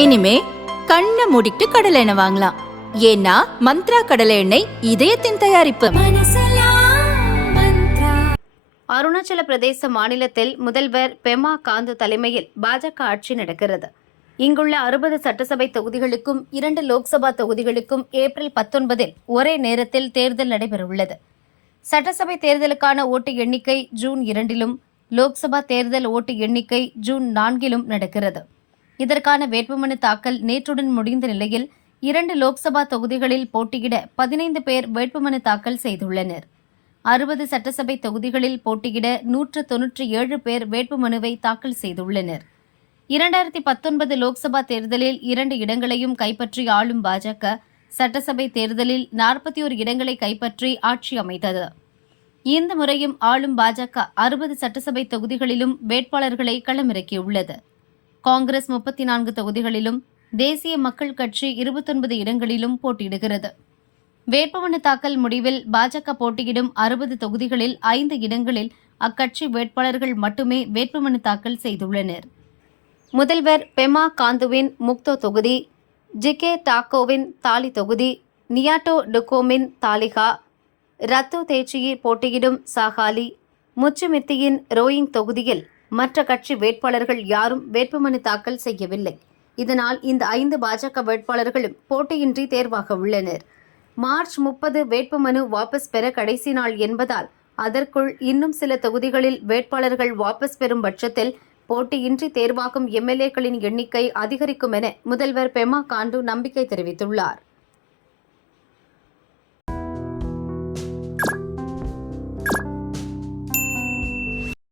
இனிமே கண்ணை மூடிட்டு கடலை எண்ணெய் வாங்கலாம். ஏன்னா மந்த்ரா கடலை எண்ணெய் இதயத்தின் தயாரிப்பு. அருணாச்சல பிரதேச மாநிலத்தில் முதல்வர் பெமா காந்து தலைமையில் பாஜக ஆட்சி நடக்கிறது. இங்குள்ள 60 சட்டசபை தொகுதிகளுக்கும் 2 லோக்சபா தொகுதிகளுக்கும் ஏப்ரல் 19 ஒரே நேரத்தில் தேர்தல் நடைபெறவுள்ளது. சட்டசபை தேர்தலுக்கான ஓட்டு எண்ணிக்கை ஜூன் 2லும் லோக்சபா தேர்தல் ஓட்டு எண்ணிக்கை ஜூன் 4லும் நடக்கிறது. இதற்கான வேட்புமனு தாக்கல் நேற்றுடன் முடிந்த நிலையில் 2 லோக்சபா தொகுதிகளில் போட்டியிட 15 பேர் வேட்புமனு தாக்கல் செய்துள்ளனர். 60 சட்டசபை தொகுதிகளில் போட்டியிட 197 பேர் வேட்புமனுவை தாக்கல் செய்துள்ளனர். 2019 லோக்சபா தேர்தலில் 2 இடங்களையும் கைப்பற்றி ஆளும் பாஜக சட்டசபை தேர்தலில் 41 இடங்களை கைப்பற்றி ஆட்சி அமைத்தது. இந்த முறையும் ஆளும் பாஜக 60 சட்டசபை தொகுதிகளிலும் வேட்பாளர்களை களமிறக்கியுள்ளது. காங்கிரஸ் 34 தொகுதிகளிலும் தேசிய மக்கள் கட்சி 29 இடங்களிலும் போட்டியிடுகிறது. வேட்புமனு தாக்கல் முடிவில் பாஜக போட்டியிடும் 60 தொகுதிகளில் 5 இடங்களில் அக்கட்சி வேட்பாளர்கள் மட்டுமே வேட்புமனு தாக்கல் செய்துள்ளனர். முதல்வர் பெமா காந்துவின் முக்தோ தொகுதி, ஜிகே டாக்கோவின் தாலி தொகுதி, நியாட்டோ டுகோமின் தாலிகா, ரத்து தேச்சியி போட்டியிடும் சாகாலி, முச்சுமித்தியின் ரோயிங் தொகுதியில் மற்ற கட்சி வேட்பாளர்கள் யாரும் வேட்புமனு தாக்கல் செய்யவில்லை. இதனால் இந்த 5 பாஜக வேட்பாளர்களும் போட்டியின்றி தேர்வாக உள்ளனர். மார்ச் 30 வேட்புமனு வாபஸ் பெற கடைசி நாள் என்பதால் அதற்குள் இன்னும் சில தொகுதிகளில் வேட்பாளர்கள் வாபஸ் பெறும் பட்சத்தில் போட்டியின்றி தேர்வாகும் எம்எல்ஏக்களின் எண்ணிக்கை அதிகரிக்கும் என முதல்வர் பெமா காண்டு நம்பிக்கை தெரிவித்துள்ளார்.